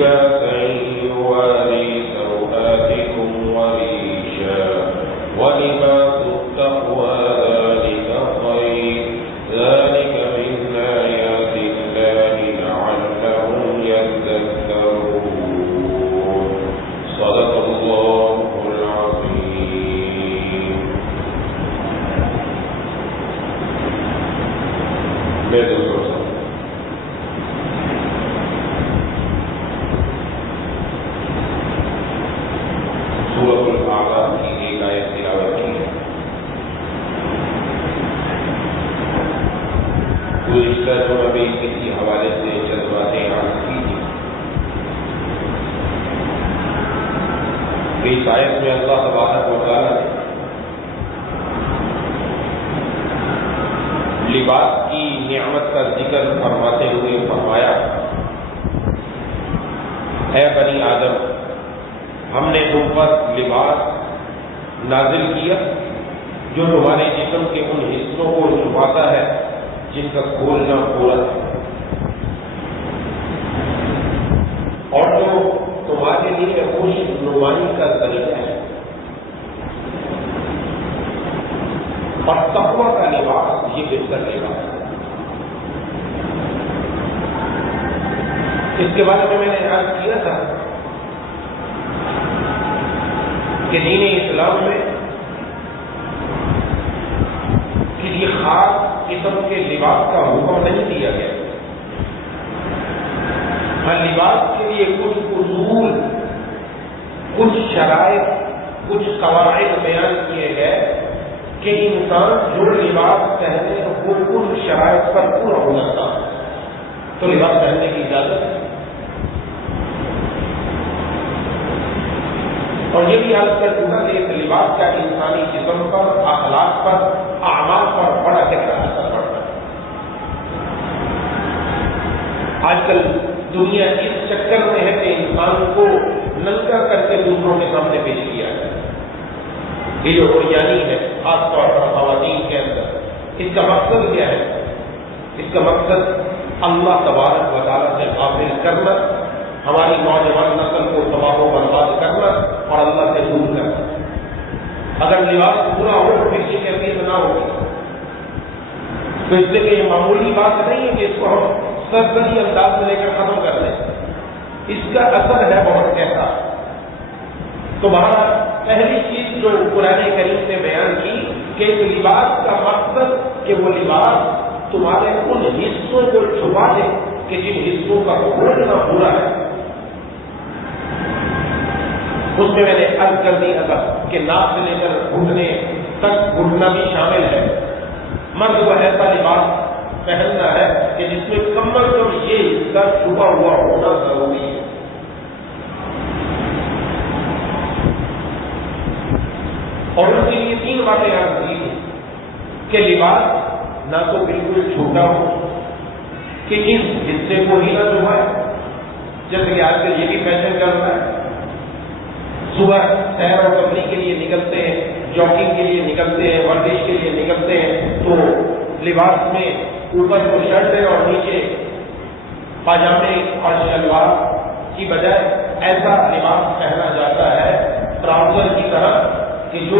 لباسا يواري سوآتكم وريشا ولباس التقوى ذلك خير ذلك من آيات الله لعلهم يذكرون صدق الله العظيم. میرے دوستوں سورۃ الاعراف کی ایک آیت تلاوت کی ہے. گزشتہ جمعہ میں کسی حوالے سے چند باتیں عرض کی تھی. اس آیت میں اللہ تبارک و تعالیٰ نے لباس کی نعمت کا ذکر فرماتے ہوئے فرمایا اے بنی آدم ہم نے تم پر لباس نازل کیا جو تمہارے جسم کے ان حصوں کو چھپاتا ہے جن کا کھولنا پورا ہے اور جو تمہارے لیے خوش نمائی کا ذریعہ ہے اور تقویٰ کا لباس یہ بہتر لباس ہے. اس کے بارے میں نے عرض کیا تھا کہ دین اسلام میں کسی خاص قسم کے لباس کا حکم نہیں دیا گیا. ہر لباس کے لیے کچھ اصول کچھ شرائط کچھ قواعد بیان کیے گئے کہ انسان جو لباس پہنے وہ ان شرائط پر پورا ہو جاتا ہے تو لباس پہننے کی اجازت ہے. اور یہ بھی عرض کر چکا کہ اس لباس کا انسانی جسم پر اخلاق پر اعمال پر بڑا گہرا اثر پڑتا ہے. آج کل دنیا اس چکر میں ہے کہ انسان کو ننگا کر کے دوسروں کے سامنے پیش کیا جائے. یہ جو عریانی ہے خاص طور پر خواتین کے اندر اس کا مقصد کیا ہے؟ اس کا مقصد اللہ تبارک و تعالیٰ سے غافل کرنا ہماری نوجوان نسل کو تباہ و برباد کرنا اور اللہ سے دور کرنا. اگر لباس پورا ہو تو پھر یہ کیفیت نہ ہوگی. تو اس لیے کہ یہ معمولی بات نہیں ہے کہ اس کو ہم سرسری انداز میں لے کر ختم کر دیں. اس کا اثر ہے بہت کیسا. تو بہرحال پہلی چیز جو قرآن کریم نے بیان کی کہ اس لباس کا مقصد کہ وہ لباس تمہارے ان حصوں کو چھپا دے کہ جن حصوں کا کھولنا پورا ہے. اس میں نے عرض کر دی اگر کہ ناک سے لے کر گھٹنے تک گھٹنا بھی شامل ہے. مرد کو ایسا لباس پہننا ہے کہ جس میں کم از کم یہ حصہ چھپا ہوا ہونا ضروری ہے. اور اس کے لیے 3 باتیں عرض کی کہ لباس نہ تو بالکل چھوٹا ہو کہ اس حصے کو ہی نہ چھپائے. جیسے کہ آج کل یہ بھی فیشن چل رہا ہے. صبح سیر اور تفریح کے لیے نکلتے ہیں, جاگنگ کے لیے نکلتے ہیں, ورزش کے لیے نکلتے ہیں تو لباس میں اوپر کو شرٹ ہے اور نیچے پاجامے اور شلوار کی بجائے ایسا لباس پہنا جاتا ہے ٹراؤزر کی طرح کہ جو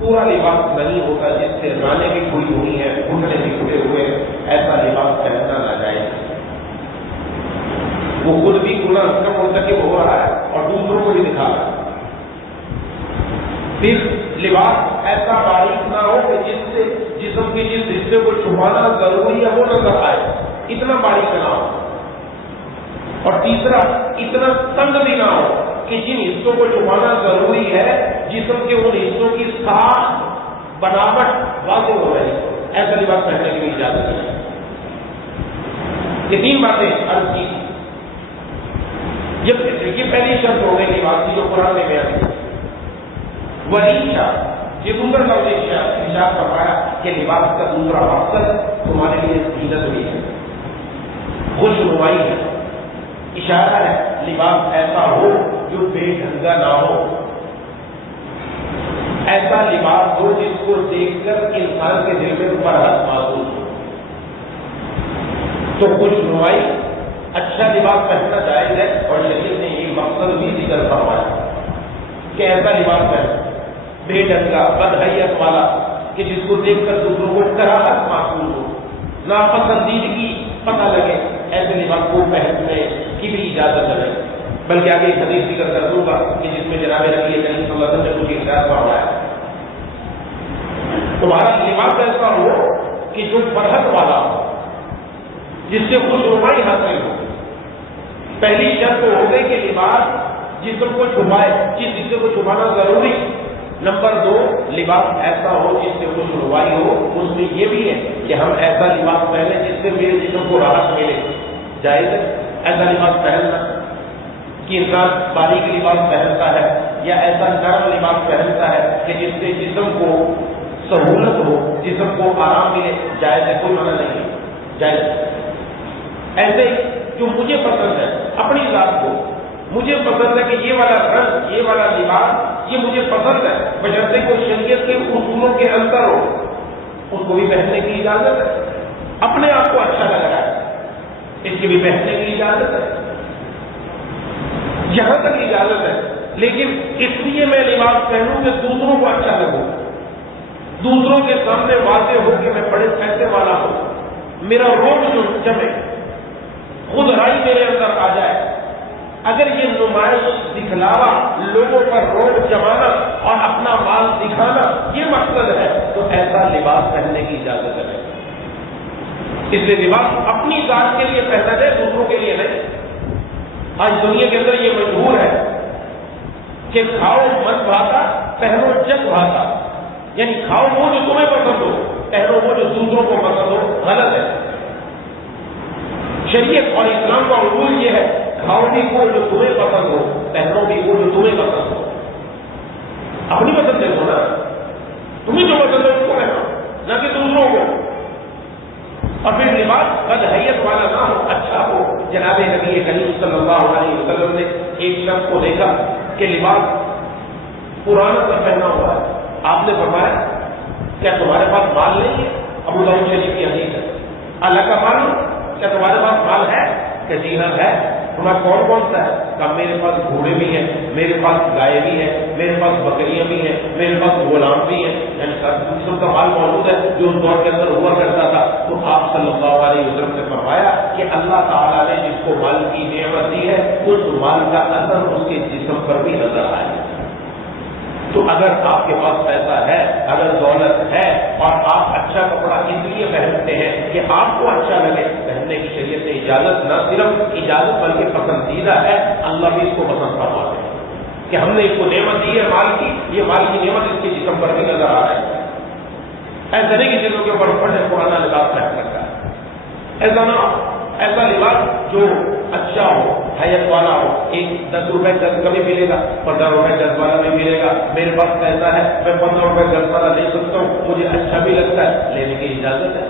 پورا لباس نہیں ہوتا, جس سے رانے بھی کھلی ہوئی ہیں, گھٹنے بھی کھلے ہوئے. ایسا لباس پہننا ناجائز. وہ خود بھی گناہ کا مرتکب ہو رہا ہے اور دوسروں کو بھی دکھا رہا ہے. پھر لباس ایسا باریک نہ ہو کہ جس سے جسم کے جس حصے کو چھپانا ضروری ہے وہ نظر آئے, اتنا باریک نہ ہو. اور تیسرا اتنا تنگ بھی نہ ہو کہ جن حصوں کو چھپانا ضروری ہے جسم کے ان حصوں کی ساخت بناوٹ واضح ہو رہی ہے. ایسا لباس پہننے کی بھی اجازت ہے. یہ 3 باتیں عرض کی. یہ پہلی شرط ہو گئی لباس کی جو قرآن میں بیان کی. وریشا یہ دوسرا لفظ ارشاد فرمایا کہ لباس کا دوسرا مقصد تمہارے لیے زینت بھی ہے, خوش نمائی ہے. اشارہ ہے لباس ایسا ہو جو بے ڈھنگا نہ ہو, ایسا لباس ہو جس کو دیکھ کر انسان کے دل میں فرحت محسوس ہو. تو خوش نمائی اچھا لباس پہننا جائز ہے، اور شریعت نے یہ مقصد بھی ذکر فرمایا کہ ایسا لباس پہن بے ڈنگا بدحیت والا کہ جس کو دیکھ کر دوسروں کو کراہت محسوس ہو، ناپسندیدگی پتہ لگے، ایسے لباس کو پہننے کی بھی اجازت ہے۔ بلکہ آگے ایک حدیث ذکر کر دوں گا کہ جس میں جناب نبی کریم صلی اللہ علیہ وسلم نے کچھ ارشاد فرمایا، تمہارا لباس ایسا ہو کہ جو فرحت والا ہو، جس سے خوشنمائی حاصل ہو۔ پہلی شرط تو ہوگی کہ لباس جسم کو چھپائے، جس جسم کو چھپانا ضروری۔ نمبر 2، لباس ایسا ہو جس سے خوشنمائی ہو۔ اس میں یہ بھی ہے کہ ہم ایسا لباس پہنے جس سے میرے جسم کو راحت ملے۔ جائز ہے ایسا لباس پہننا کہ انسان باریک لباس پہنتا ہے یا ایسا نرم لباس پہنتا ہے کہ جس سے جسم کو سہولت ہو، جسم کو آرام ملے، جائز ہے، کوئی منع نہیں ہے، جائز ہے۔ ایسے جو مجھے پسند ہے، اپنی ذات کو مجھے پسند ہے کہ یہ والا رنگ، یہ والا لباس یہ مجھے پسند ہے، بشرطے کو شریعت کے اصولوں کے اندر ہو، اس کو بھی پہننے کی اجازت ہے۔ اپنے آپ کو اچھا لگ رہا ہے، اس کی بھی پہننے کی اجازت ہے، یہاں تک اجازت ہے۔ لیکن اس لیے میں لباس پہنوں کہ دوسروں کو اچھا لگوں، دوسروں کے سامنے واضح ہو کہ میں بڑے پیسے والا ہوں، میرا روب جو جمے، خود رائی میرے اندر آ جائے۔ اگر یہ نمائش دکھلاوا، لوگوں پر روب جمانا اور اپنا مال دکھانا یہ مقصد ہے تو ایسا لباس پہننے کی اجازت ہے۔ اس لیے لباس اپنی ذات کے لیے پہنا جائے، دوسروں کے لیے نہیں۔ آج دنیا کے اندر یہ مشہور ہے کہ کھاؤ من بھاتا پہنو جگ بھاتا، یعنی کھاؤ وہ جو تمہیں پسند ہو، پہنو وہ جو دوسروں کو پسند ہو۔ غلط ہے۔ شریعت اور اسلام کا اصول یہ ہے، کھاؤ بھی وہ جو تمہیں پسند ہو، پہنو بھی وہ جو تمہیں پسند ہو۔ اپنی پسند دیکھو نا، تمہیں جو پسند ہے اس کو پہنو، نہ کہ دوسروں کو۔ اور پھر لباس بدحیت والا نہ ہو، اچھا ہو۔ جناب نبی کریم صلی اللہ علیہ وسلم نے ایک شخص کو دیکھا کہ لباس پرانا سا پہنا ہوا ہے، آپ نے فرمایا کیا تمہارے پاس مال نہیں ہے؟ ابو داؤد شریف کی حدیث ہے، اللہ کا مال کیا تمہارے پاس مال ہے؟ کہ جی ہاں ہے۔ تمہارا کون کون سا ہے؟ کہ میرے پاس گھوڑے بھی ہیں، میرے پاس گائے بھی ہیں، میرے پاس بکریاں بھی ہیں، میرے پاس غلام بھی ہیں، یعنی سب قسم کا مال موجود ہے جو اس دور کے اندر ہوا کرتا تھا۔ تو آپ صلی اللہ علیہ وسلم نے فرمایا کہ اللہ تعالیٰ نے جس کو مال کی نعمت دی ہے اس مال کا اثر اس کے جسم پر بھی نظر آئے۔ تو اگر آپ کے پاس پیسہ ہے، اگر دولت ہے اور آپ اچھا کپڑا اس لیے پہنتے ہیں کہ آپ کو اچھا لگے، پہننے کی شریعت سے اجازت، نہ صرف اجازت بلکہ پسندیدہ ہے۔ اللہ بھی اس کو پسند فرماتے ہیں کہ ہم نے اس کو نعمت دی ہے مال کی، یہ مال کی نعمت اس کے جسم پر بھی نظر آ رہی ہے۔ ایسا نہیں کہ چیزوں کے اوپر پرانا لباس پہن رکھا ہے، ایسا نہ ہو۔ ایسا لباس جو اچھا ہو، حیت والا ہو۔ ایک 10 روپے گز کا بھی ملے گا، 15 روپے گز والا بھی ملے گا۔ میرے پاس پیسہ ہے، میں 15 روپے گز والا لے سکتا ہوں، مجھے اچھا بھی لگتا ہے، لینے کی اجازت ہے،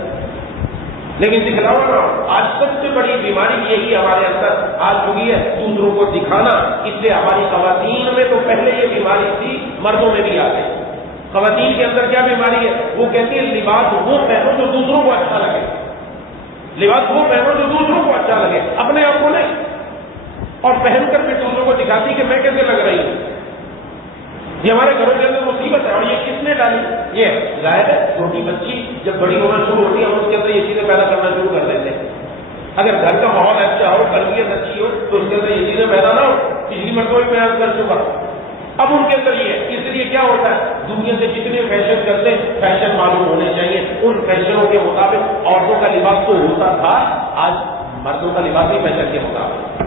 لیکن دکھلاوا نہ ہو۔ آج سب سے بڑی بیماری یہی ہمارے اندر آ چکی ہے، دوسروں کو دکھانا۔ اس لیے ہماری خواتین میں تو پہلے یہ بیماری تھی، مردوں میں بھی آ گئی۔ خواتین کے اندر کیا بیماری ہے؟ وہ کہتی ہے لباس وہ پہنو جو دوسروں کو اچھا لگے، لباس وہ پہنو جو دوسروں کو اچھا لگے، اپنے آپ کو نہیں۔ اور پہن کر پھر دوسروں کو دکھاتی کہ میں کیسے لگ رہی ہوں۔ یہ ہمارے گھروں کے اندر مصیبت ہے، اور یہ کس نے ڈالی؟ یہ ظاہر ہے چھوٹی بچی جب بڑی ہونا شروع ہوتی ہے ہم اس کے اندر یہ چیزیں پیدا کرنا شروع کر دیتے ہیں۔ اگر گھر کا ماحول اچھا ہو، تربیت اچھی ہو تو اس کے اندر یہ چیزیں پیدا نہ ہو۔ پچھلی مرتبہ بھی بیان کر چکا، اب ان کے اندر یہ ہے۔ اس لیے کیا ہوتا ہے، دنیا سے جتنے فیشن کرتے ہیں، فیشن معلوم ہونے چاہیے۔ ان فیشنوں کے مطابق عورتوں کا لباس تو ہوتا تھا، آج مردوں کا لباس بھی فیشن کے مطابق،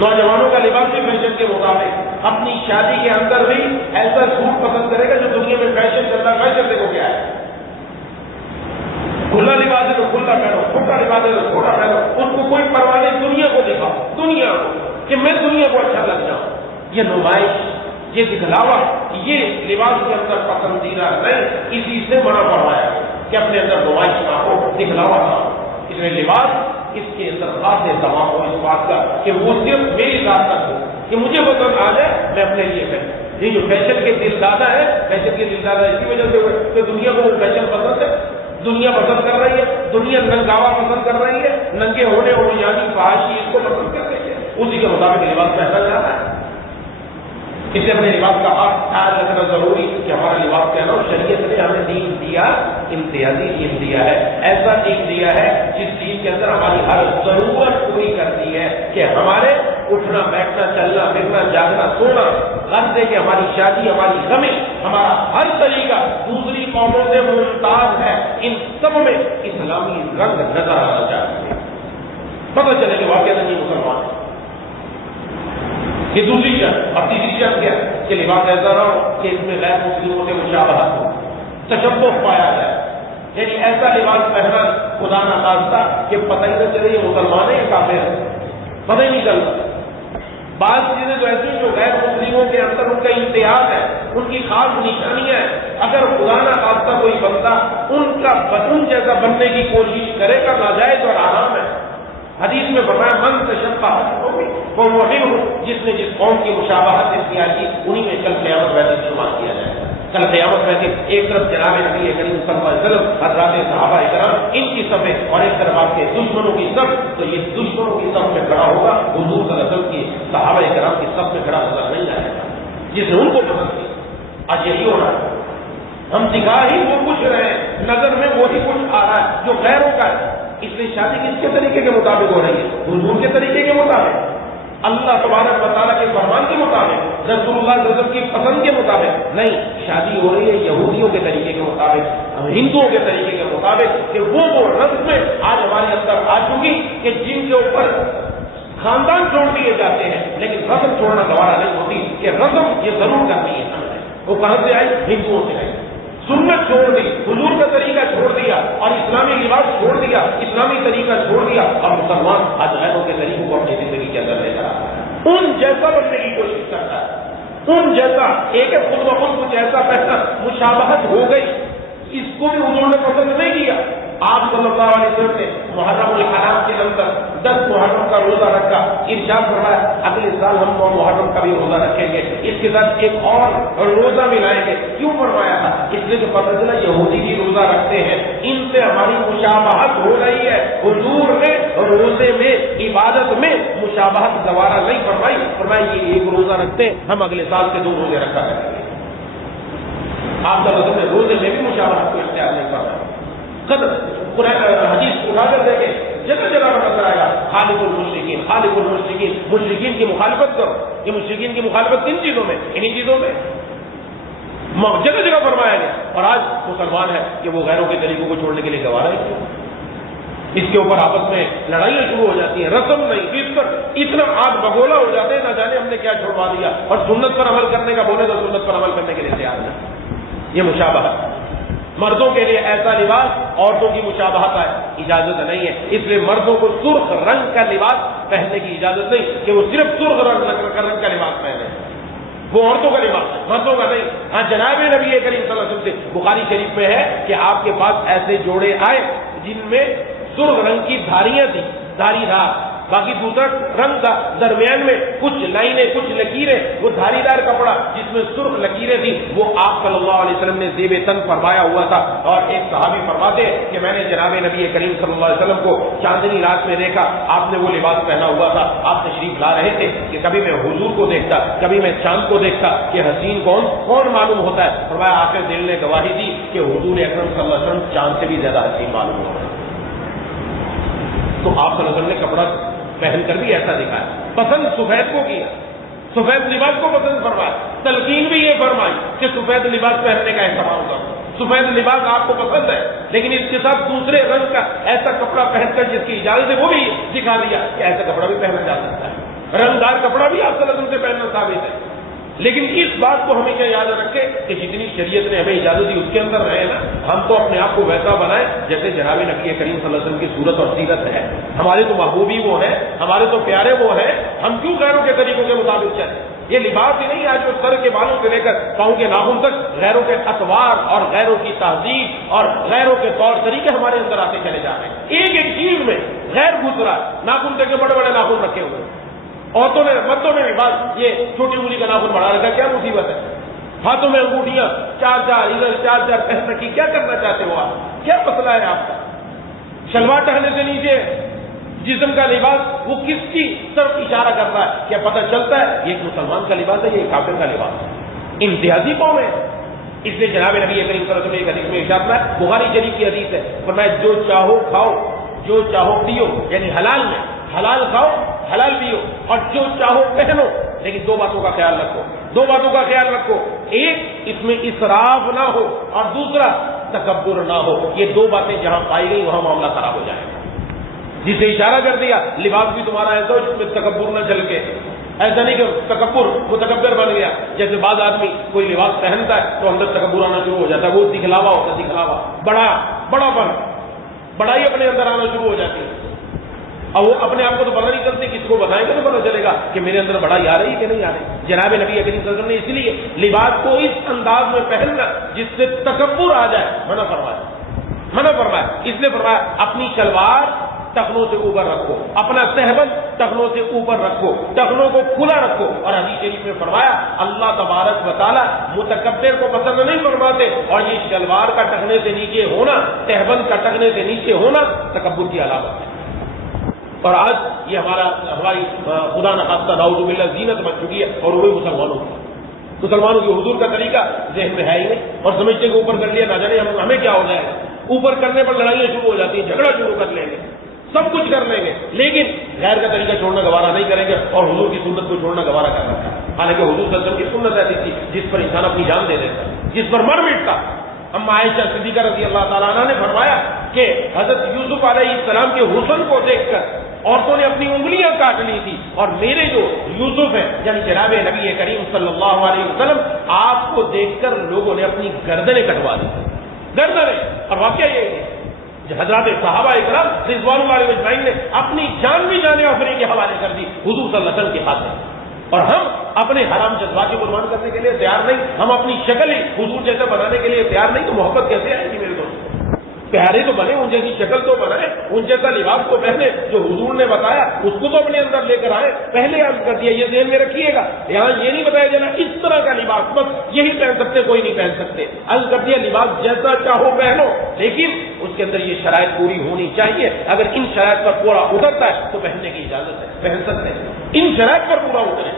نوجوانوں کا لباس بھی فیشن کے مطابق۔ اپنی شادی کے اندر بھی ایسا سوٹ پسند کرے گا جو دنیا میں فیشن چل رہا ہے۔ فیشن دیکھو کیا ہے، کھلا لباس ہے تو کھلا پہنو، چھوٹا لباس ہے تو چھوٹا پہنو، اس کو کوئی پرواہ نہیں۔ دنیا کو دکھاؤ، دنیا کو کہ میں دنیا کو اچھا لگ جاؤں۔ یہ نمائش، یہ دکھلاوا، یہ لباس کے اندر پسندیدہ نہیں۔ اسی سے منع فرمایا کہ اپنے اندر نمائش نہ ہو، دکھلاوا نہ ہو۔ اس میں لباس اس کے اندر خاص اہتمام ہو اس بات کا کہ وہ صرف میری ذات تک ہو، کہ مجھے پسند آ جائے، میں اپنے لیے پہنوں۔ یہ جو فیشن کے دل دادا ہے، فیشن کے دل دادا اسی وجہ سے ہوئے کہ دنیا کو وہ فیشن پسند ہے، دنیا پسند کر رہی ہے، دنیا ننگاوا پسند کر رہی ہے، ننگے ہونے اور یعنی فحاشی اس کو پسند کرتے ہیں، اسی کے مطابق لباس پہنا جاتا ہے. اس سے اپنے لباس کا خیال رکھنا ضروری کہ ہمارا لباس کہنا ہو. شریعت نے ہمیں دین دیا، امتیازی دین دیا ہے، ایسا دین دیا ہے جس دین کے اندر ہماری ہر ضرورت پوری کرتی ہے کہ ہمارے اٹھنا بیٹھنا چلنا پھرنا جاگنا سونا، غرض ہے کہ ہماری شادی ہماری غمیں ہمارا ہر طریقہ دوسری قوموں سے ممتاز ہے. ان سب میں اسلامی رنگ نظر آنا چاہیے، پتہ چلے کہ واقعہ نہیں مسلمان ہے. یہ دوسری شرط. اور تیسری شرط کیا ہے کہ لباس ایسا نہ ہو کہ اس میں غیر مسلموں سے مشابہت ہو، تشبہ پایا جائے. یعنی ایسا لباس پہنا خدا نہ خواستہ کہ پتہ ہی نہ چلے یہ مسلمان ہے یا کافر ہے، پتہ ہی نہیں چلتا. بعض چیزیں تو ایسی جو غیر مسلموں کے اندر ان کا امتیاز ہے، ان کی خاص نشانیاں ہیں. اگر خدا نہ خواستہ کوئی بندہ ان جیسا بننے کی کوشش کرے گا ناجائز اور حرام ہے. حدیث میں فرمایا من تشبہ بقوم، جس نے جس قوم کی مشابہت اختیار کی انہی میں کل قیامت میں شمار کیا جائے گا. کل قیامت میں ایک طرف جناب نبی کریم صلی اللہ علیہ وسلم، حضرات صحابہ کرام ان کی صفیں، اور ایک طرف آپ کے دشمنوں کی صف. تو یہ دشمنوں کی صف میں کھڑا ہوگا، حضور صلی اللہ علیہ وسلم کی صحابہ کرام کی صف میں کھڑا نظر نہیں آئے گا، جس نے ان کو پسند کیا. آج یہی ہو رہا ہے، ہم دکھا ہی وہ کچھ رہے ہیں، نظر میں وہی کچھ آ رہا ہے جو غیروں کا ہے. اس لیے شادی کس کے طریقے کے مطابق ہو رہی ہے؟ حضور کے طریقے کے مطابق، اللہ تبارک و تعالیٰ کے فرمان کے مطابق، رسول اللہ صلی اللہ علیہ وسلم کی پسند کے مطابق نہیں. شادی ہو رہی ہے یہودیوں کے طریقے کے مطابق، ہندوؤں کے طریقے کے مطابق کہ وہ رسمیں آج ہمارے اندر آ چکی کہ جن کے اوپر خاندان چھوڑ دیے جاتے ہیں لیکن رسم چھوڑنا گوارا نہیں ہوتی کہ رسم یہ ضرور کرنی ہے. وہ کہاں سے آئی؟ ہندوؤں سے آئی. سنت چھوڑ دی، حضور کا طریقہ چھوڑ دیا، اور اسلامی لباس چھوڑ دیا، اسلامی طریقہ چھوڑ دیا، اور مسلمان آج غیروں کے طریقوں کو اپنی زندگی کے اندر لے کر آتا ہے. ان جیسا بننے کی کوشش کرتا ہے، ان جیسا ایک خود بخود کچھ ایسا پہنا، مشابہت ہو گئی. اس کو بھی حضور نے پسند نہیں کیا. آپ صلی اللہ علیہ وسلم نے محرم الحرام کے اندر 10 محرم کا روزہ رکھا. ارشاد فرمایا اگلے سال ہم 9 محرم کا بھی روزہ رکھیں گے، اس کے ساتھ ایک اور روزہ ملائیں گے. کیوں فرمایا تھا؟ اس لیے جو پتہ چلا یہودی بھی روزہ رکھتے ہیں، ان سے ہماری مشابہت ہو رہی ہے. حضور نے روزے میں عبادت میں مشابہت گوارا نہیں فرمائی. فرمایا یہ ایک روزہ رکھتے ہیں، ہم اگلے سال سے 2 روزے رکھا کریں گے. آپ کا مطلب ہے روزے میں بھی مشابہت کو اختیار نہیں فرمایا. حدیث اٹھا کر دیکھیں، جگہ جگہ پر نظر آئے گا خالق المشرکین، خالق المشرکین، مشرکین کی مخالفت کرو. یہ مشرکین کی مخالفت کن چیزوں میں؟ انہی چیزوں میں جگہ جگہ فرمایا گیا. اور آج مسلمان ہے کہ وہ غیروں کے طریقوں کو چھوڑنے کے لیے گوارا ہے. اس کے اوپر آپس میں لڑائیاں شروع ہو جاتی ہیں. رسم نہیں، اس پر اتنا آگ بگولا ہو جاتے ہیں، نہ جانے ہم نے کیا چھوڑوا دیا. اور سنت پر عمل کرنے کا بولے تو سنت پر عمل کرنے کے لیے تیار نہیں. یہ مشابہت. مردوں کے لیے ایسا لباس، عورتوں کی مشابہت ہے اجازت نہیں ہے. اس لیے مردوں کو سرخ رنگ کا لباس پہننے کی اجازت نہیں کہ وہ صرف سرخ رنگ کا لباس پہنے. وہ عورتوں کا لباس ہے، مردوں کا نہیں. ہاں جناب نبی کریم صلی اللہ علیہ وسلم سے بخاری شریف میں ہے کہ آپ کے پاس ایسے جوڑے آئے جن میں سرخ رنگ کی دھاریاں تھیں، دھاری دار، باقی دوسرا رنگ تھا، درمیان میں کچھ لائنیں کچھ لکیریں، وہ دھاری دار کپڑا جس میں سرخ لکیریں تھیں وہ آپ صلی اللہ علیہ وسلم نے زیب تن فرمایا ہوا تھا. اور ایک صحابی فرماتے کہ میں نے جناب نبی کریم صلی اللہ علیہ وسلم کو چاندنی رات میں دیکھا، آپ نے وہ لباس پہنا ہوا تھا، آپ تشریف لا رہے تھے کہ کبھی میں حضور کو دیکھتا، کبھی میں چاند کو دیکھتا کہ حسین کون معلوم ہوتا ہے. فرمایا آخر دل نے گواہی دی کہ حضور اکرم صلی اللہ علیہ وسلم چاند سے بھی زیادہ حسین معلوم ہو رہا ہے. تو آپ صلی اللہ علیہ وسلم نے کپڑا پہن کر بھی ایسا دکھایا. پسند سفید کو کیا، سفید لباس کو پسند فرمایا. تلقین بھی یہ فرمائی کہ سفید لباس پہننے کا اہتمام کرو. سفید لباس آپ کو پسند ہے لیکن اس کے ساتھ دوسرے رنگ کا ایسا کپڑا پہن کر جس کی اجازت ہے وہ بھی دکھا دیا کہ ایسا کپڑا بھی پہنا جا سکتا ہے. رنگدار کپڑا بھی آپ صلی اللہ علیہ وسلم سے پہننا ثابت ہے. لیکن اس بات کو ہمیشہ یاد رکھے کہ جتنی شریعت نے ہمیں اجازت دی اس کے اندر رہے نا. ہم تو اپنے آپ کو ویسا بنائیں جیسے جناب نبی کریم صلی اللہ علیہ وسلم کی صورت اور سیرت ہے. ہمارے تو محبوبی وہ ہیں، ہمارے تو پیارے وہ ہیں، ہم کیوں غیروں کے طریقوں کے مطابق چلیں؟ یہ لباس ہی نہیں آج وہ سر کے بالوں سے لے کر پاؤں کے ناخن تک غیروں کے اطوار اور غیروں کی تہذیب اور غیروں کے طور طریقے ہمارے اندر آتے چلے جا رہے ہیں. ایک ایک چیز میں غیر گھس رہا ہے. ناخن دیکھے بڑے بڑے ناخن رکھے ہوئے، عورتوں نے مردوں نے بھی بات یہ چھوٹی انگلی کا ناخن بڑھا رکھا. کیا مصیبت ہے؟ ہاتھوں میں انگوٹھیاں 4 ادھر 4 پہن رکھی. کیا کرنا چاہتے ہو آپ؟ کیا مسئلہ ہے آپ کا؟ شلوار ٹہنے سے نیچے جسم کا لباس وہ کس کی طرف اشارہ کرتا ہے؟ کیا پتہ چلتا ہے یہ ایک مسلمان کا لباس ہے، یہ ایک کافر کا لباس ہے؟ امتیازی قوم ہے. اس لیے جناب نبی کریم صلی اللہ علیہ وسلم ایک حدیث میں ارشاد ہے، بخاری شریف کی حدیث ہے، فرمایا جو چاہو کھاؤ، جو چاہو پیو، یعنی حلال میں حلال کھاؤ حلال پیو، اور جو چاہو پہنو، لیکن دو باتوں کا خیال رکھو، دو باتوں کا خیال رکھو، ایک اس میں اسراف نہ ہو اور دوسرا تکبر نہ ہو. یہ دو باتیں جہاں پائی گئی وہاں معاملہ خراب ہو جائے گا. جسے اشارہ کر دیا لباس بھی تمہارا ایسا ہو جس میں تکبر نہ چل کے، ایسا نہیں کہ تکبر متکبر بن گیا. جیسے بعض آدمی کوئی لباس پہنتا ہے تو اندر تکبر آنا شروع ہو جاتا ہے، وہ دکھلاوا ہوتا ہے، دکھلاوا بڑا پن، بڑائی اپنے اندر آنا شروع ہو جاتی ہے. اور وہ اپنے آپ کو تو پتہ نہیں کرتے، کس کو بتائیں گے تو پتہ چلے گا کہ میرے اندر بڑائی آ رہی ہے کہ نہیں آ رہی. جناب نبی کریم صلی اللہ علیہ وسلم نے اس لیے لباس کو اس انداز میں پہننا جس سے تکبر آ جائے منع فرمایا. اس لیے فرمایا اپنی شلوار ٹخنوں سے اوپر رکھو، اپنا تہبند ٹخنوں سے اوپر رکھو، ٹخنوں کو کھلا رکھو. اور حدیث شریف میں فرمایا اللہ تبارک و تعالیٰ متکبر کو پسند نہیں فرماتے، اور یہ شلوار کا ٹخنے سے نیچے ہونا، تہبند کا ٹخنے سے نیچے ہونا تکبر کی علامت ہے. اور آج یہ ہماری خدا نخواستہ نعوذ باللہ زینت بن چکی ہے، اور وہی مسلمانوں کی حضور کا طریقہ ذہن میں ہے ہی نہیں، اور سمجھتے کہ اوپر کر لیا نہ جانے ہمیں کیا ہو جائے گا. اوپر کرنے پر لڑائیاں شروع ہو جاتی ہیں، جھگڑا شروع کر لیں گے، سب کچھ کر لیں گے، لیکن غیر کا طریقہ چھوڑنا گوارا نہیں کریں گے، اور حضور کی سنت کو چھوڑنا گوارا کر رہا ہے. حالانکہ حضور صلی اللہ علیہ وسلم کی سنت ایسی تھی جس پر انسان اپنی جان دے دیتا، جس پر مر مٹتا. اما عائشہ صدیقہ رضی اللہ تعالیٰ عنہ نے فرمایا کہ حضرت یوسف علیہ السلام کے حسن کو دیکھ کر عورتوں نے اپنی انگلیاں کاٹ لی تھی، اور میرے جو یوسف ہیں یعنی جناب نبی کریم صلی اللہ علیہ وسلم آپ کو دیکھ کر لوگوں نے اپنی گردنیں کٹوا دی، گردنیں. اور واقعہ یہ ہے حضرات صحابہ اکرام رضوان اللہ علیہ اجمعین نے اپنی جان بھی جانے آخری کے حوالے کر دی حضور صلی اللہ علیہ وسلم کی خاطر. اور ہم اپنے حرام جذبات کو قربان کرنے کے لیے تیار نہیں، ہم اپنی شکل ہی حضور جیسا بنانے کے لیے تیار نہیں، تو محبت کیسے آئے گی میرے دوست؟ پیارے تو بنے، ان جیسی شکل تو بنائے، ان جیسا لباس کو پہنے جو حضور نے بتایا اس کو تو اپنے اندر لے کر آئے. پہلے عرض کر دیا، یہ ذہن میں رکھیے گا، یہاں یہ نہیں بتایا جانا اس طرح کا لباس بس یہی پہن سکتے، کوئی نہیں پہن سکتے. عرض کر دیا لباس جیسا چاہو پہنو، لیکن اس کے اندر یہ شرائط پوری ہونی چاہیے. اگر ان شرائط پر پورا اترتا ہے تو پہننے کی اجازت ہے، پہن سکتے ہیں. ان شرائط پر پورا اترے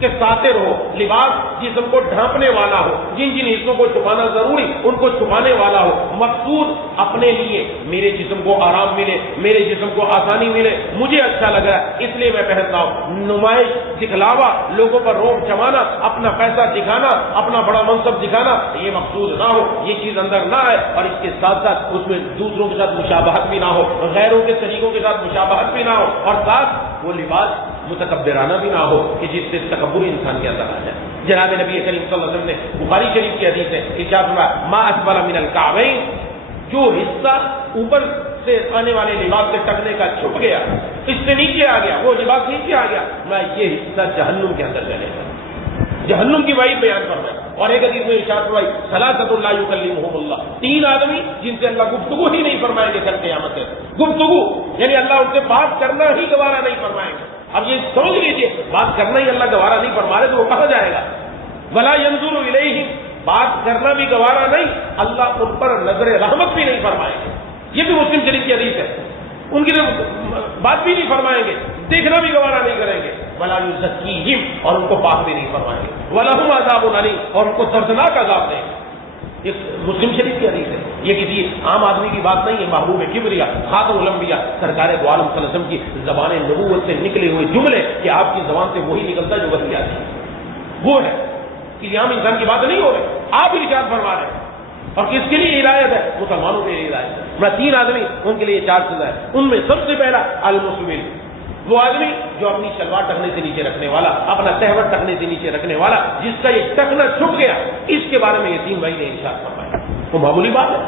کہ ساتر ہو، لباس جسم کو ڈھانپنے والا ہو، جن حصوں کو چھپانا ضروری ان کو چھپانے والا ہو، مقصود اپنے لیے میرے جسم کو آرام ملے، میرے جسم کو آسانی ملے، مجھے اچھا لگ رہا ہے اس لیے میں پہنتا ہوں. نمائش، دکھلاوا، لوگوں پر روب جمانا، اپنا پیسہ دکھانا، اپنا بڑا منصب دکھانا، یہ مقصود نہ ہو، یہ چیز اندر نہ آئے. اور اس کے ساتھ ساتھ اس میں دوسروں کے ساتھ مشابہت بھی نہ ہو، غیروں کے طریقوں کے ساتھ مشابہت بھی نہ ہو، اور ساتھ وہ لباس متکبرانہ بھی نہ ہو کہ جس سے تکبر انسان کے اندر آ جائے. جناب نبی کریم صلی اللہ علیہ وسلم نے بخاری شریف کی حدیث ہے ارشاد فرمایا ما اسفل من الکعبین، جو حصہ اوپر سے آنے والے لباس سے ٹکنے کا چھپ گیا، اس سے نیچے آ گیا، وہ لباس نیچے آ گیا، میں یہ حصہ جہنم کے اندر چلے گا. جہنم کی وعید بیان فرمایا. اور ایک حدیث میں ارشاد فرمایا ثلاثۃ لا یکلمہم اللہ، تین آدمی جن سے اللہ گفتگو ہی نہیں فرمائیں گے کل قیامت ہے. گفتگو یعنی اللہ ان سے بات کرنا ہی گوارا نہیں فرمائیں گے. اب یہ سمجھ لیجیے، بات کرنا ہی اللہ گوارا نہیں فرما رہے تو وہ کہاں جائے گا؟ ولا ينظر الیہم، بات کرنا بھی گوارا نہیں، اللہ ان پر نظر رحمت بھی نہیں فرمائیں گے. یہ بھی مسلم شریف کی حدیث ہے. ان کی بات بھی نہیں فرمائیں گے، دیکھنا بھی گوارا نہیں کریں گے. ولا یزکیہم، اور ان کو پاک بھی نہیں فرمائیں گے. ولہم عذاب علیم، اور ان کو دردناک عذاب دیں گے. یہ مسلم شریف کی حدیث ہے، یہ کسی عام آدمی کی بات نہیں ہے. محبوب کبریا خاتم الانبیاء سرکار دو عالم صلی اللہ علیہ وسلم کی زبان نبوت سے نکلے ہوئے جملے کہ آپ کی زبان سے وہی نکلتا جو وحی آتی ہے، وہ ہے. کسی عام انسان کی بات نہیں ہو رہی، آپ ارشاد فرما رہے ہیں. اور کس کے لیے ہدایت ہے؟ مسلمانوں کے لیے ہدایت ہے. میں تین آدمی ان کے لیے چار سزا ہے. ان میں سب سے پہلا المسلم، وہ آدمی جو اپنی شلوار ٹکنے سے نیچے رکھنے والا، اپنا تہوت ٹکنے سے نیچے رکھنے والا، جس کا یہ ٹکنا چھپ گیا. اس کے بارے میں یتیم بھائی نے ارشاد فرمایا. وہ معمولی بات ہے.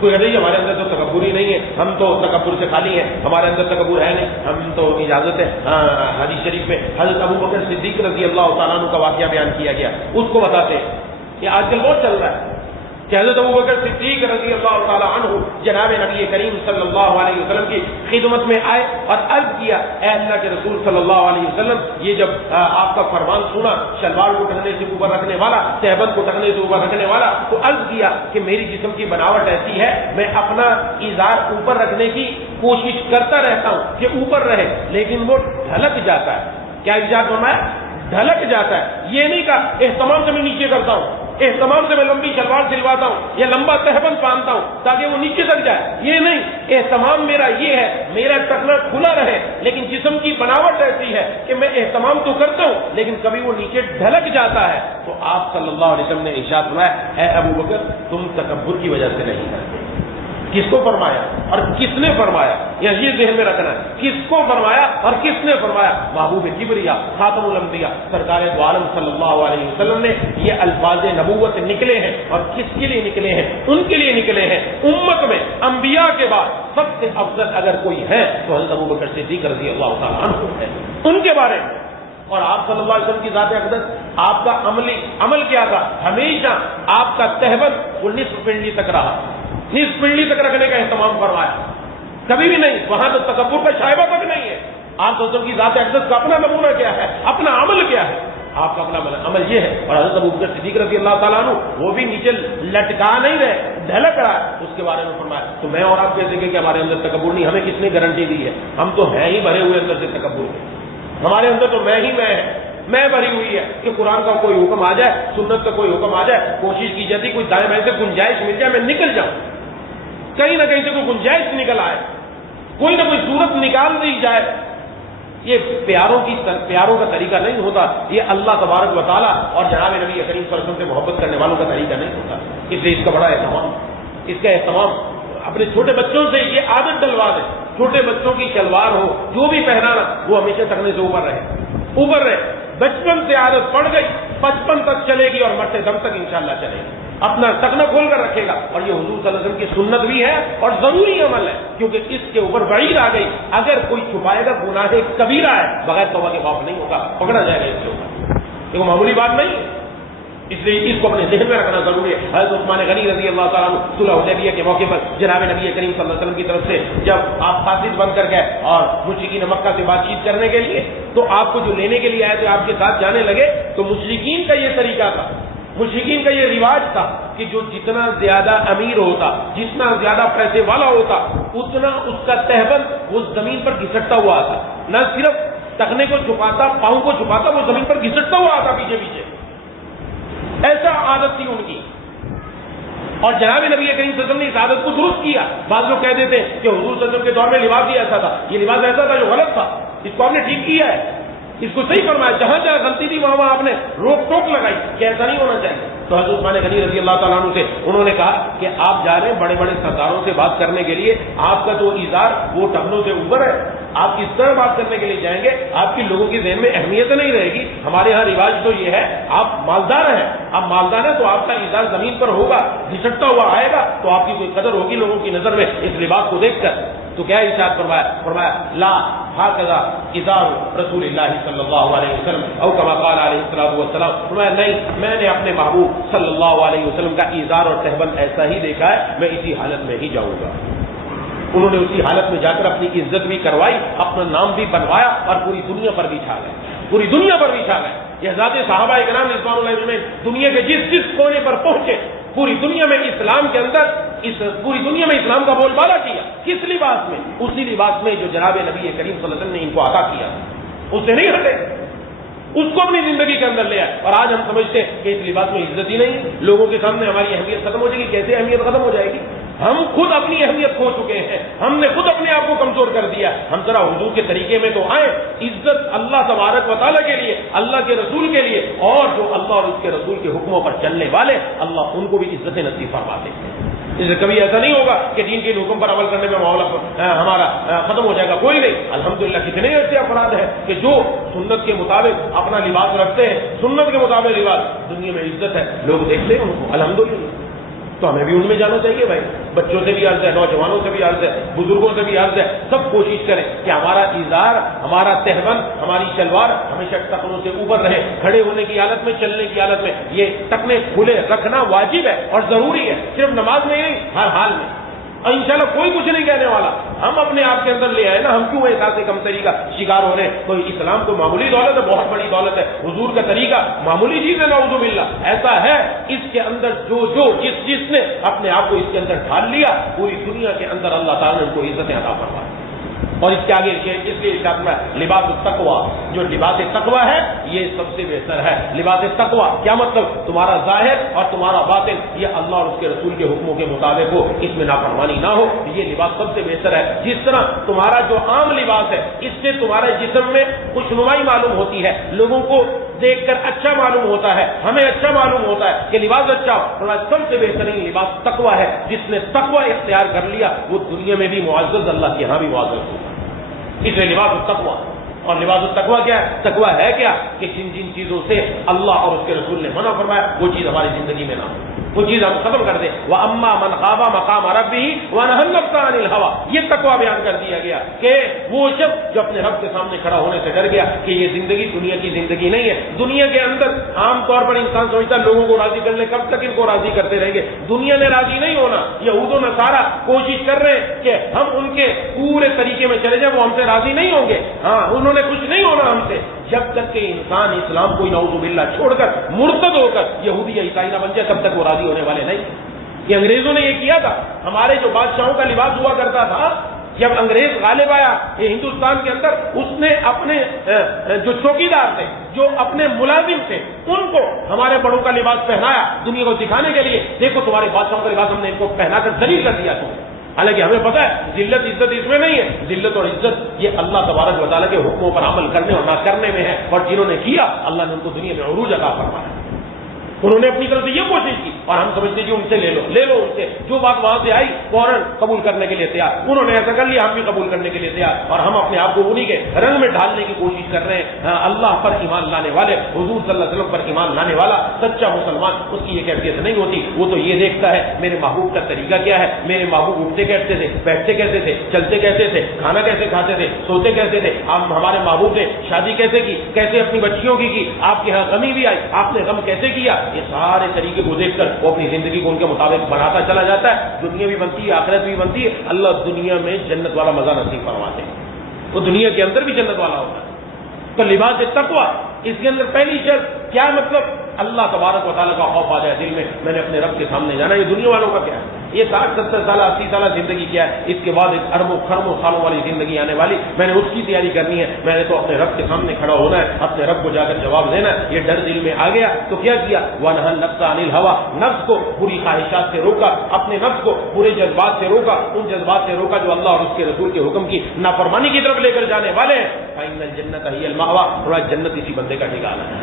کوئی کہتے ہیں ہمارے اندر تو تکبر ہی نہیں ہے، ہم تو تکبر سے خالی ہیں، ہمارے اندر تکبر ہے نہیں، ہم تو اجازت ہے. حدیث شریف میں حضرت ابو بکر صدیق رضی اللہ تعالیٰ عنہ کا واقعہ بیان کیا گیا. اس کو بتاتے ہیں کہ آج کل بہت چل رہا ہے کہ حضرت ابو بکر صدیق رضی اللہ تعالیٰ عنہ جناب نبی کریم صلی اللہ علیہ وسلم کی خدمت میں آئے اور عرض کیا اے اللہ کے رسول صلی اللہ علیہ وسلم، یہ جب آپ کا فرمان سنا شلوار کو ٹکنے سے اوپر رکھنے والا، تہبند کو ٹکنے سے اوپر رکھنے والا، تو عرض کیا کہ میری جسم کی بناوٹ ایسی ہے میں اپنا ازار اوپر رکھنے کی کوشش کرتا رہتا ہوں کہ اوپر رہے، لیکن وہ ڈھلک جاتا ہے. کیا ارشاد فرمایا؟ ڈھلک جاتا ہے. یہ نہیں کہا اہتمام سے میں نیچے کرتا ہوں، اہتمام سے میں لمبی شلوار سلواتا ہوں یا لمبا تہبند باندھتا ہوں تاکہ وہ نیچے تک جائے. یہ نہیں، اہتمام میرا یہ ہے میرا ٹکنا کھلا رہے، لیکن جسم کی بناوٹ ایسی ہے کہ میں اہتمام تو کرتا ہوں لیکن کبھی وہ نیچے ڈھلک جاتا ہے. تو آپ صلی اللہ علیہ وسلم نے ارشاد فرمایا، اے ابو بکر تم تکبر کی وجہ سے نہیں کرتے. کس کو فرمایا اور کس نے فرمایا؟ یہ ذہن میں رکھنا ہے، کس کو فرمایا اور کس نے فرمایا؟ محبوب کبریا خاتم الانبیاء سرکار دو عالم صلی اللہ علیہ وسلم نے یہ الفاظ نبوت نکلے ہیں. اور کس کے لیے نکلے ہیں؟ ان کے لیے نکلے ہیں امت میں انبیاء کے بعد سب سے افضل اگر کوئی ہے تو حضرت ابو بکر صدیق رضی اللہ تعالیٰ عنہ ہے. ان کے بارے میں اور آپ صلی اللہ علیہ وسلم کی ذات اقدس، آپ کا عمل کیا تھا؟ ہمیشہ آپ کا تہبند وہ نصف پنڈلی تک رہا، نصف پنڈلی تک رکھنے کا اہتمام فرمایا، کبھی بھی نہیں. وہاں تو تکبر کا شائبہ تک نہیں ہے. آپ صلی اللہ علیہ وسلم کی ذات اقدس کا اپنا نمونہ کیا ہے، اپنا عمل کیا ہے؟ آپ کا اپنا عمل یہ ہے. اور حضرت ابو بکر صدیق رضی اللہ تعالیٰ عنہ وہ بھی نیچے لٹکا نہیں رہے، ڈھلک رہا ہے. اس کے بارے میں فرمایا تو میں اور آپ کیسے کہ ہمارے اندر تکبر نہیں؟ ہمیں کس نے گارنٹی دی ہے؟ ہم تو ہیں ہی بھرے ہوئے اندر سے تکبر کے. ہمارے اندر تو میں ہی میں ہے، میں بھری ہوئی ہے کہ قرآن کا کوئی حکم آ جائے، سنت کا کوئی حکم آ جائے، کوشش کی جاتی کوئی دائیں بائیں سے گنجائش مل جائے میں نکل جاؤں، کہیں نہ کہیں سے کوئی گنجائش نکل آئے، کوئی نہ کوئی صورت نکال دی جائے. یہ پیاروں کا طریقہ نہیں ہوتا. یہ اللہ تبارک و تعالیٰ اور جناب نبی کریم صلی اللہ علیہ وسلم سے محبت کرنے والوں کا طریقہ نہیں ہوتا. اس لیے اس کا بڑا اہتمام، اس کا اہتمام اپنے چھوٹے بچوں سے یہ عادت ڈلوا دیں. چھوٹے بچوں کی شلوار ہو جو بھی پہنانا وہ ہمیشہ ٹکنے سے اوپر رہے. بچپن سے عادت پڑ گئی 55 تک چلے گی اور مرتے دم تک انشاءاللہ چلے گی. اپنا ٹکنا کھول کر رکھے گا. اور یہ حضور صلی اللہ علیہ وسلم کی سنت بھی ہے اور ضروری عمل ہے، کیونکہ اس کے اوپر وعید آ گئی اگر کوئی چھپائے گا گناہ کبیرہ ہے، بغیر توبہ کے معاف نہیں ہوگا، پکڑا جائے گا اس کے اوپر. یہ معمولی بات نہیں ہے. اس لیے اس کو اپنے ذہن میں رکھنا ضروری ہے. حضرت عثمان غنی رضی اللہ تعالیٰ عنہ صلح حدیبیہ کے موقع پر جناب نبی کریم صلی اللہ علیہ وسلم کی طرف سے جب آپ قاصد بن کر گئے اور مشرکین مکہ سے بات چیت کرنے کے لیے، تو آپ کو جو لینے کے لیے آئے تھے آپ کے ساتھ جانے لگے، تو مشرکین کا یہ طریقہ تھا، مشرکین کا یہ رواج تھا کہ جو جتنا زیادہ امیر ہوتا، جتنا زیادہ پیسے والا ہوتا، اتنا اس کا تہبند وہ زمین پر گھسٹتا ہوا آتا. نہ صرف ٹخنے کو چھپاتا، پاؤں کو چھپاتا، وہ زمین پر گھسٹتا ہوا آتا پیچھے پیچھے. ایسا عادت تھی ان کی. اور جناب نبی کریم صلی اللہ علیہ وسلم نے اس عادت کو درست کیا. بعض لوگ کہہ دیتے ہیں کہ حضور صلی اللہ علیہ وسلم کے دور میں لباس ہی ایسا تھا، یہ لباس ایسا تھا جو غلط تھا، اس کو آپ نے ٹھیک کیا ہے، اس کو صحیح فرمایا. جہاں جہاں غلطی تھی وہاں آپ نے روک ٹوک لگائی کہ ایسا نہیں ہونا چاہیے. تو حضرت عثمان غنی رضی اللہ تعالیٰ عنہ سے انہوں نے کہا کہ آپ جا رہے ہیں بڑے بڑے سرداروں سے بات کرنے کے لیے، آپ کا جو ازار وہ ٹخنوں سے اوپر ہے، آپ اس طرح بات کرنے کے لیے جائیں گے آپ کی لوگوں کی ذہن میں اہمیت نہیں رہے گی. ہمارے ہاں رواج تو یہ ہے آپ مالدار ہیں، آپ مالدار ہیں تو آپ کا ازار زمین پر ہوگا، گھسٹتا ہوا آئے گا تو آپ کی کوئی قدر ہوگی لوگوں کی نظر میں اس لباس کو دیکھ کر. تو کیا ارشاد فرمایا لا ہاکذا ازار رسول اللہ صلی اللہ علیہ وسلم او کما قال علیہ الصلوۃ والسلام. فرمایا نہیں، میں نے اپنے محبوب صلی اللہ علیہ وسلم کا ازار اور تہبند ایسا ہی دیکھا ہے، میں اسی حالت میں ہی جاؤں گا. انہوں نے اسی حالت میں جا کر اپنی عزت بھی کروائی، اپنا نام بھی بنوایا اور پوری دنیا پر بھی چھا گئے، پوری دنیا پر بھی چھا گئے. یہ حضرات صحابہ کرام رضوان اللہ علیہم دنیا کے جس کونے پر پہنچے پوری دنیا میں اسلام کے اندر پوری دنیا میں اسلام کا بول بالا کیا. کس لباس میں؟ اسی لباس میں جو جناب نبی کریم صلی اللہ علیہ وسلم نے ان کو عطا کیا، اس سے نہیں ہٹے، اس کو اپنی زندگی کے اندر لے آئے. اور آج ہم سمجھتے ہیں کہ اس لباس میں عزت ہی نہیں، لوگوں کے سامنے ہماری اہمیت ختم ہو جائے گی. کیسے اہمیت ختم ہو جائے گی؟ ہم خود اپنی اہمیت کھو چکے ہیں، ہم نے خود اپنے آپ کو کمزور کر دیا. ہم ذرا حضور کے طریقے میں تو آئیں. عزت اللہ تبارک و تعالیٰ کے لیے، اللہ کے رسول کے لیے، اور جو اللہ اور اس کے رسول کے حکموں پر چلنے والے اللہ ان کو بھی عزت نصیب فرماتے ہیں. اس سے کبھی ایسا نہیں ہوگا کہ دین کے حکم پر عمل کرنے میں معاملہ ہمارا ختم ہو جائے گا. کوئی نہیں. الحمدللہ کتنے ایسے افراد ہیں کہ جو سنت کے مطابق اپنا لباس رکھتے ہیں، سنت کے مطابق لباس، دنیا میں عزت ہے، لوگ دیکھتے ہیں ان کو الحمدللہ. تو ہمیں بھی ان میں جانا چاہیے بھائی. بچوں سے بھی عرض ہے، نوجوانوں سے بھی عرض ہے، بزرگوں سے بھی عرض ہے، سب کوشش کریں کہ ہمارا ازار، ہمارا تہبند، ہماری شلوار ہمیشہ ٹکنوں سے اوپر رہے. کھڑے ہونے کی حالت میں، چلنے کی حالت میں یہ ٹکنے کھلے رکھنا واجب ہے اور ضروری ہے. صرف نماز میں نہیں، ہر حال میں. اور انشاءاللہ کوئی کچھ نہیں کہنے والا. ہم اپنے آپ کے اندر لے آئے نا، ہم کیوں احساس کمتری کا شکار ہو رہے ہیں؟ کوئی اسلام تو معمولی دولت ہے، بہت بڑی دولت ہے. حضور کا طریقہ معمولی چیز ہے، نعوذ باللہ. ایسا ہے اس کے اندر جس نے اپنے آپ کو اس کے اندر ڈھال لیا، پوری دنیا کے اندر اللہ تعالیٰ نے ان کو عزتیں عطا فرمائی. اور اس کے آگے اس لیے لباس التقویٰ، جو لباس تقویٰ ہے یہ سب سے بہتر ہے۔ لباس تقویٰ کیا مطلب؟ تمہارا ظاہر اور تمہارا باطن یہ اللہ اور اس کے رسول کے حکموں کے مطابق ہو، اس میں نافرمانی نہ ہو، یہ لباس سب سے بہتر ہے۔ جس طرح تمہارا جو عام لباس ہے اس سے تمہارے جسم میں خوشنمائی معلوم ہوتی ہے، لوگوں کو دیکھ کر اچھا معلوم ہوتا ہے، ہمیں اچھا معلوم ہوتا ہے کہ لباس اچھا ہو، تمہارا سب سے بہترین لباس تقویٰ ہے۔ جس نے تقویٰ اختیار کر لیا وہ دنیا میں بھی معزز، اللہ کے یہاں بھی معزز ہوگا۔ اس لیے لباس التقویٰ، اور لباس التقویٰ کیا ہے؟ تقویٰ ہے کیا کہ جن جن چیزوں سے اللہ اور اس کے رسول نے منع فرمایا وہ چیز ہماری زندگی میں نہ ہو، وہ چیز ہم ختم کر دیں۔ وَأَمَّا مَنْ خَافَ مَقَامَ رَبِّهِ وَنَهَى النَّفْسَ عَنِ الْهَوَىٰ، یہ تقویٰ بیان کر دیا گیا کہ وہ شخص جو اپنے رب کے سامنے کھڑا ہونے سے ڈر گیا کہ یہ زندگی دنیا کی زندگی نہیں ہے۔ دنیا کے اندر عام طور پر انسان سوچتا ہے لوگوں کو راضی کر لیں، کب تک ان کو راضی کرتے رہیں گے؟ دنیا نے راضی نہیں ہونا، یہود و نصارہ کوشش کر رہے ہیں کہ ہم ان کے پورے طریقے میں چلے جائیں، وہ ہم سے راضی نہیں ہوں گے، ہاں انہوں نے خوش نہیں ہونا ہم سے، جب تک کہ انسان اسلام کو نعوذ باللہ چھوڑ کر مرتد ہو کر یہودی یا عیسائی نہ بن جائے تب تک وہ راضی ہونے والے نہیں۔ یہ انگریزوں نے یہ کیا تھا، ہمارے جو بادشاہوں کا لباس ہوا کرتا تھا، جب انگریز غالب آیا یہ ہندوستان کے اندر، اس نے اپنے جو چوکیدار تھے، جو اپنے ملازم تھے، ان کو ہمارے بڑوں کا لباس پہنایا دنیا کو دکھانے کے لیے، دیکھو تمہارے بادشاہوں کا لباس ہم نے ان کو پہنا کر ذلیل کر دیا تم۔ حالانکہ ہمیں پتا ہے ذلت عزت اس میں نہیں ہے، ذلت اور عزت یہ اللہ تبارک و تعالیٰ کے حکموں پر عمل کرنے اور نہ کرنے میں ہے، اور جنہوں نے کیا اللہ نے ان کو دنیا میں عروج عطا فرمایا۔ انہوں نے اپنی طرف سے یہ کوشش کی اور ہم سمجھتے ہیں ان سے لے لو ان سے جو بات وہاں سے آئی فوراً قبول کرنے کے لیے تیار، انہوں نے ایسا کر لیا ہم بھی قبول کرنے کے لیے تیار، اور ہم اپنے آپ کو انہیں کے رنگ میں ڈھالنے کی کوشش کر رہے ہیں۔ اللہ پر ایمان لانے والے، حضور صلی اللہ علیہ وسلم پر ایمان لانے والا سچا مسلمان، اس کی یہ کیفیت نہیں ہوتی، وہ تو یہ دیکھتا ہے میرے محبوب کا طریقہ کیا ہے، میرے محبوب اٹھتے کیسے تھے، بیٹھتے کیسے تھے، چلتے کیسے تھے، کھانا کیسے کھاتے تھے، سوتے کیسے تھے، ہمارے محبوب نے شادی کیسے کی، کیسے اپنی بچیوں کی آپ کے یہاں غمی بھی آئی، آپ نے غم کیسے کیا، یہ سارے طریقے کو دیکھ کر وہ اپنی زندگی کو ان کے مطابق بناتا چلا جاتا ہے۔ دنیا بھی بنتی ہے، آخرت بھی بنتی ہے، اللہ دنیا میں جنت والا مزہ نصیب فرماتے ہیں، وہ دنیا کے اندر بھی جنت والا ہوتا ہے۔ تو لباس تقویٰ اس کے اندر پہلی شرط کیا مطلب؟ اللہ تبارک و تعالیٰ کا خوف آ جائے دل میں، میں نے اپنے رب کے سامنے جانا۔ یہ دنیا والوں کا کیا ہے، یہ 60-70 سالہ 80 سالہ زندگی کیا ہے، اس کے بعد ایک اربوں خربوں سالوں والی زندگی آنے والی، میں نے اس کی تیاری کرنی ہے، میں نے تو اپنے رب کے سامنے کھڑا ہونا ہے، اپنے رب کو جا کر جواب دینا ہے۔ یہ ڈر دل میں آ گیا تو کیا کیا؟ وَنَهَى النَّفْسَ عَنِ الْهَوَىٰ، نفس کو بری خواہشات سے روکا، اپنے نفس کو برے جذبات سے روکا، ان جذبات سے روکا جو اللہ اور اس کے رسول کے حکم کی نافرمانی کی طرف لے کر جانے والے ہیں۔ فَإِنَّ الْجَنَّةَ هِيَ الْمَأْوَىٰ، اور جنت اسی بندے کا ٹھکانہ ہے۔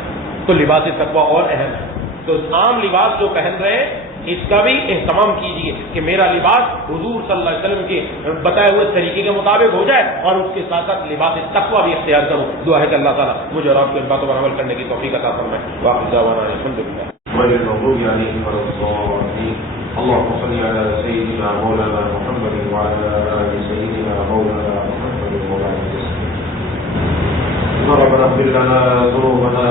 تو لباس تقویٰ اور اہم ہے، تو عام لباس جو پہن رہے ہیں اس کا بھی اہتمام کیجیے کہ میرا لباس حضور صلی اللہ علیہ وسلم کے بتائے ہوئے طریقے کے مطابق ہو جائے، اور اس کے ساتھ ساتھ لباس تقویٰ بھی اختیار کروں۔ دعا ہے کہ اللہ تعالیٰ مجھے اور آپ کو ان باتوں پر عمل کرنے کی توفیق عطا فرمائے۔ واقعی دعوانا الحمد للہ۔ اللهم صل على سيدنا مولانا محمد وعلى آل سيدنا مولانا محمد وعلى ربنا اغفر لنا ذنوبنا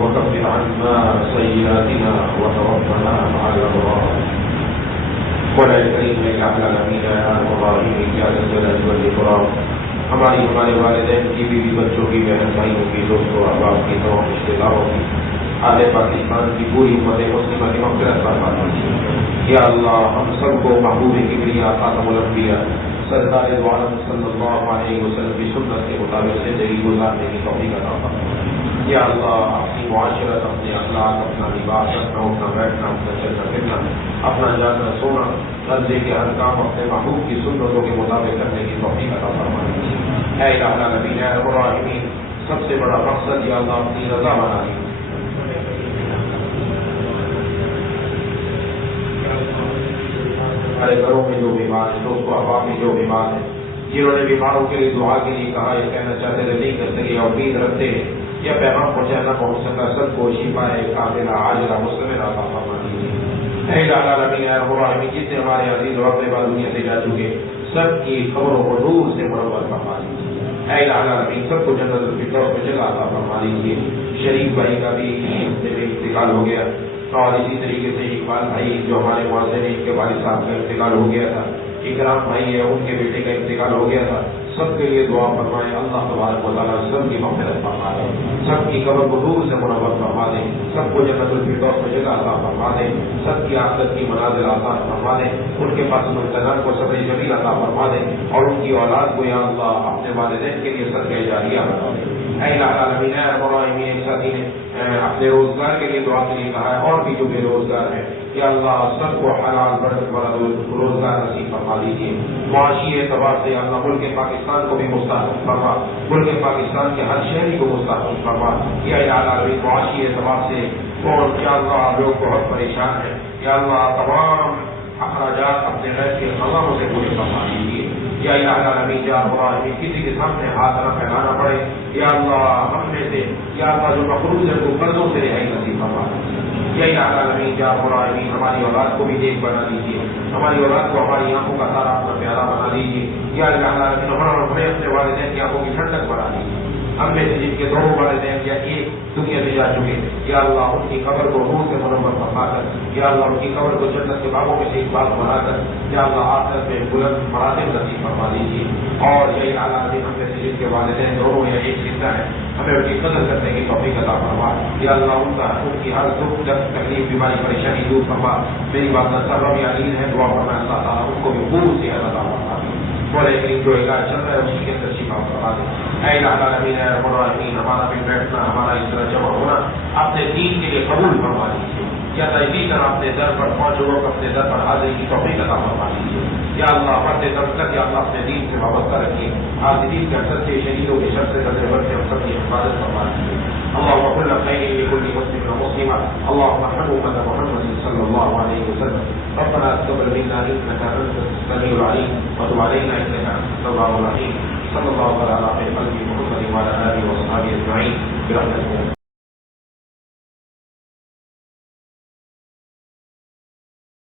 وكفر عنا سيئاتنا وتوفنا مع الأبرار ولا يكرم لك على نبينا يا الراحمين يا ذا الجلال والإكرام۔ ہمارے والدین کی بیوی بچوں کی بہن بھائیوں کی دوستوں احباب کی تمام رشتے داروں کی اہل پاکستان کی پوری امت مسلمہ کی مغفرت فرما دیجیے یا اللہ۔ ہم سب کو محبوب کبریا خاتم الانبیاء سرکار دو عالم صلی اللہ علیہ وسلم کی سنت کے مطابق زندگی گزارنے کی توفیق عطا فرما یا اللہ۔ اپنی معاشرت، اپنے اخلاق، اپنا لباس، اپنا اٹھنا بیٹھنا، اپنا چلنا پھرنا، اپنا جانا سونا، غرضے کے ہر کام اپنے محبوب کی سنتوں کے مطابق کرنے کی توفیق عطا فرما دیجیے اے الہ العالمین اے رب الراحمین۔ سب سے بڑا مقصد یا اللہ اپنی رضا بنا لیجیے۔ ہمارے گھروں میں جو بیمار ہیں، دوستوں احباب میں جو بیمار ہیں، جنہوں نے بیماروں کے لیے دعا کے لیے کہا، یہ کہنا چاہتے تھے نہیں کر سکے، امید رکھتے ہیں یا پیغام پہنچا نہ پہنچ سکا، سب کو شفا ہے کاملہ عاجلہ مستمر عطا فرما دیجیے اے الہ العالمین اے رب الراحمین۔ جس سے ہمارے عزیز اور اپنے بعد دنیا سے جا چکے سب کی خبروں کو نور سے منور فرما دیجیے اے الہ العالمین۔ سب کو جنت الفردوس میں جگہ عطا فرما دیجیے۔ شریف بھائی کا بھی انتقال ہو گیا، اور اسی طریقے سے اقبال بھائی جو ہمارے معاشرے میں ان کے والد صاحب کا انتقال ہو گیا تھا، اکرام بھائی ہے ان کے بیٹے کا انتقال ہو گیا تھا، سب کے لیے دعا فرمائے اللہ تبارک و تعالیٰ سب کی مغفرت فرما دے، سب کی قبر کو نور سے منور فرما دے، سب کو جنت الفردوس میں جگہ عطا فرما دے، سب کی آخرت کی منازل آسان فرما دے، ان کے پاس منتظر کو صبر جمیل عطا فرما دے، اور ان کی اولاد کو یا اللہ اپنے والدین کے لیے صدقہ جاریہ بنا دے۔ اے الہ العالمین، اے ارحم الراحمین، ایک ساتھی نے اپنے روزگار کے لیے دعا کے لیے کہا ہے، اور بھی جو بے روزگار ہیں یا اللہ سب کو حلال برکت والا روزگار نصیب فرما دیجیے۔ معاشی اعتبار سے یا اللہ ملک پاکستان کو بھی مستحکم فرما، ملک پاکستان کے ہر شہری کو مستحکم فرما۔ یا الہ العالمین، معاشی اعتبار سے اور یا اللہ لوگ بہت پریشان ہیں، یا اللہ تمام اخراجات اپنے غیر کے خزانوں سے پورے فرما دیجیے۔ یا الہ العالمین، یا اللہ کسی کے سامنے ہاتھ نہ پھیلانا پڑے، یا اللہ ہم میں سے یا اللہ جو مقروض ہے وہ قرضوں سے رہائی نصیب فرما دیجیے۔ یا الہ العالمین، یا العالمین، ہماری اولاد کو بھی نیک بنا دیجیے، ہماری اولاد کو ہماری آنکھوں کا تارا اپنا پیارا بنا دیجیے۔ یا الہ العالمین، ہمیں اپنے والدین کی آنکھوں کی ٹھنڈک بنا دیجیے۔ ہم میں سے جن کے دونوں والدین یا ایک دنیا میں جا چکے، یا اللہ ان کی قبر کو نور سے منور فرما کر، یا اللہ ان کی قبر کو جنت کے باغوں میں سے ایک باغ بنا کر، یا اللہ آخرت میں بلند مراتب نصیب فرما دیجیے۔ اور یہی حالات ہم میں سے جن کے والدین دونوں یا ایک زندہ ہیں، ہمیں ان کی قدر کرنے کی توفیق عطا فرما۔ یا اللہ ان کی ہر دکھ درد تکلیف بیماری پریشانی دور فرما۔ میری بات نہ سبب یا نیند ہے، دعا فرما اللہ تعالیٰ ان کو بھی خوب سے عطا فرما دے، اور ایک جو علاج چل رہا ہے اس کے اندر شفا فرما دے۔ اے الہ العالمین، اے ارحم الراحمین، ہمارا بھی بیٹھنا، ہمارا اس طرح جمع ہونا اپنے دین کے لیے قبول فرما دیجیے۔ یا اللہ اسی طرح اپنے در پر پہنچو، اپنے در پر حاضری کی توفیق عطا فرما دیجیے۔ یا اللہ پڑھتے دم تک یا اللہ اپنے دین سے وابستہ رکھیے، حاضرین کے اثر سے شہیدوں کے شر سے ڈرتے بڑھتے ہم سب کی حفاظت فرما دیجیے۔ اللهم كل خير لكل مسلم ومسلمة، اللهم ارحم أمة محمد صلى الله عليه وسلم، ربنا تقبل منا إنك أنت السميع العليم وتب علينا إنك أنت التواب الرحيم، صلى الله على خير خلق محمد وعلى آله وصحبه أجمعين برحمتك